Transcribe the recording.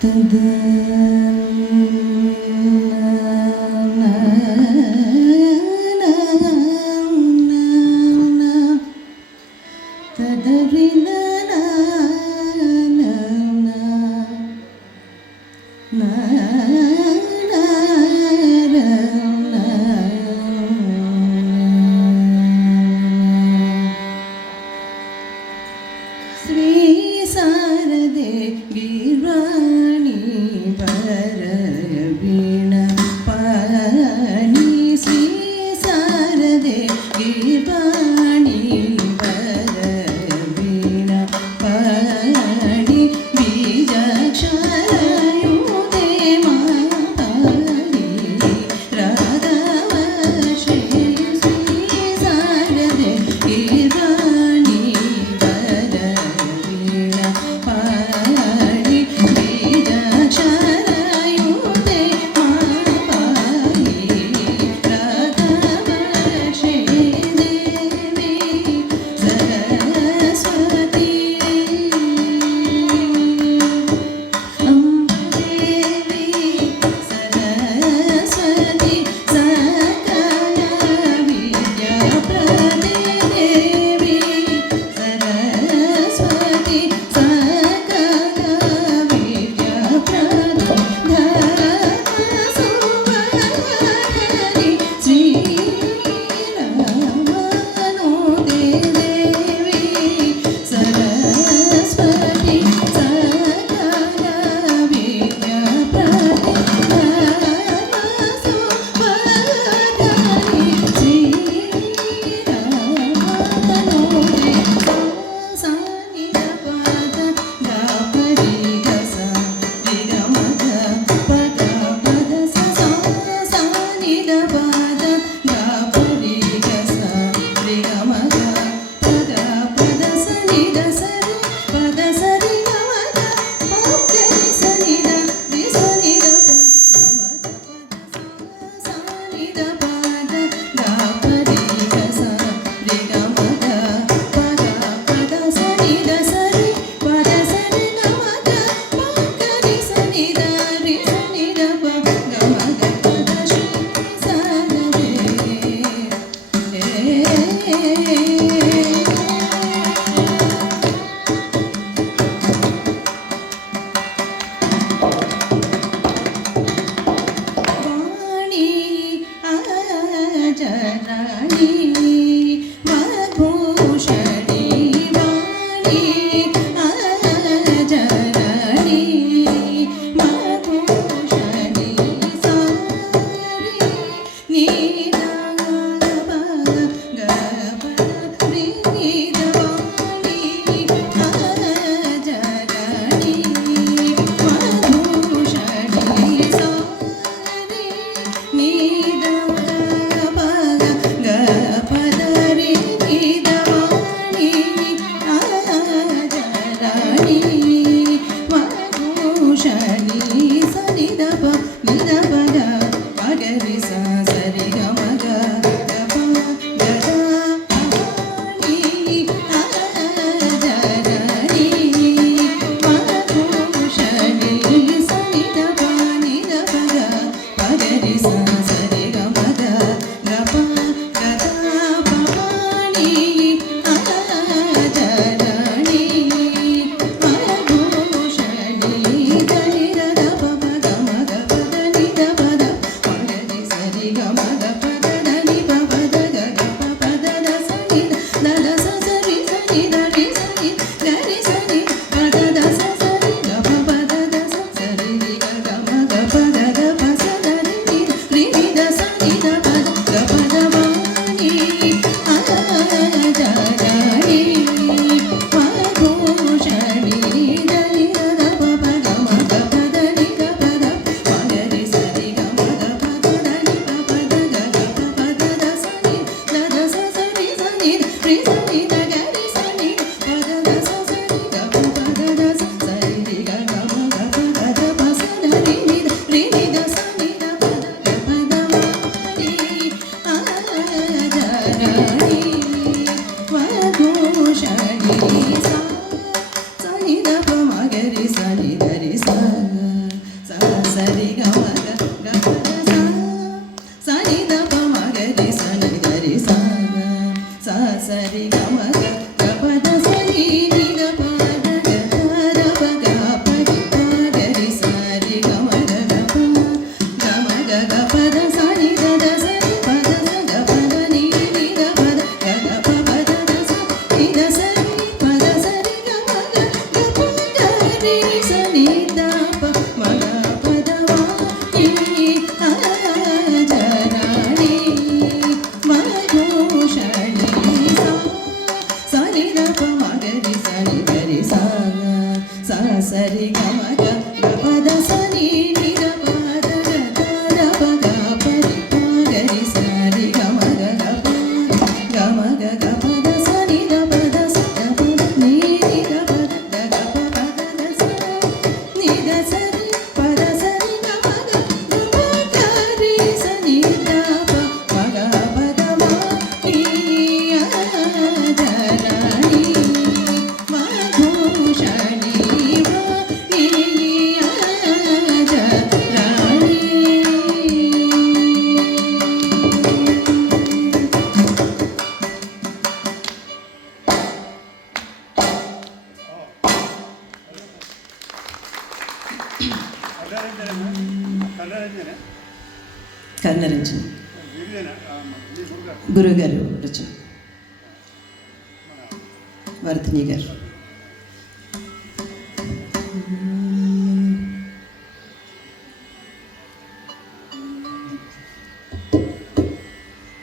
ga సరి గమ గపద సరి నిద పద గర పగ పరి పగరి సరి గమ గప గమ గపద సరి దద సరి పద గపద ని నిద పద గప పద స నిద సరి పద సరి గమ గపద రి సని ద ప మగ పద వా ని జరాణి మధుషణి సరి ద ప మగరి సరి గరి సా సా సరి గమ గపద సని నిద పద గర పగ పరి పగరి సరి గమ గప గమ గపద సని ద పద స పద ని నిద పద గప పద స నిద సరి పద సరి గమ గప గరి సని ద ప మగ పద మా ని జరాణి మధుషణి వా ని జరాణి. కర్ణరంజన గురుగారు రచన వర్ధిని గారు.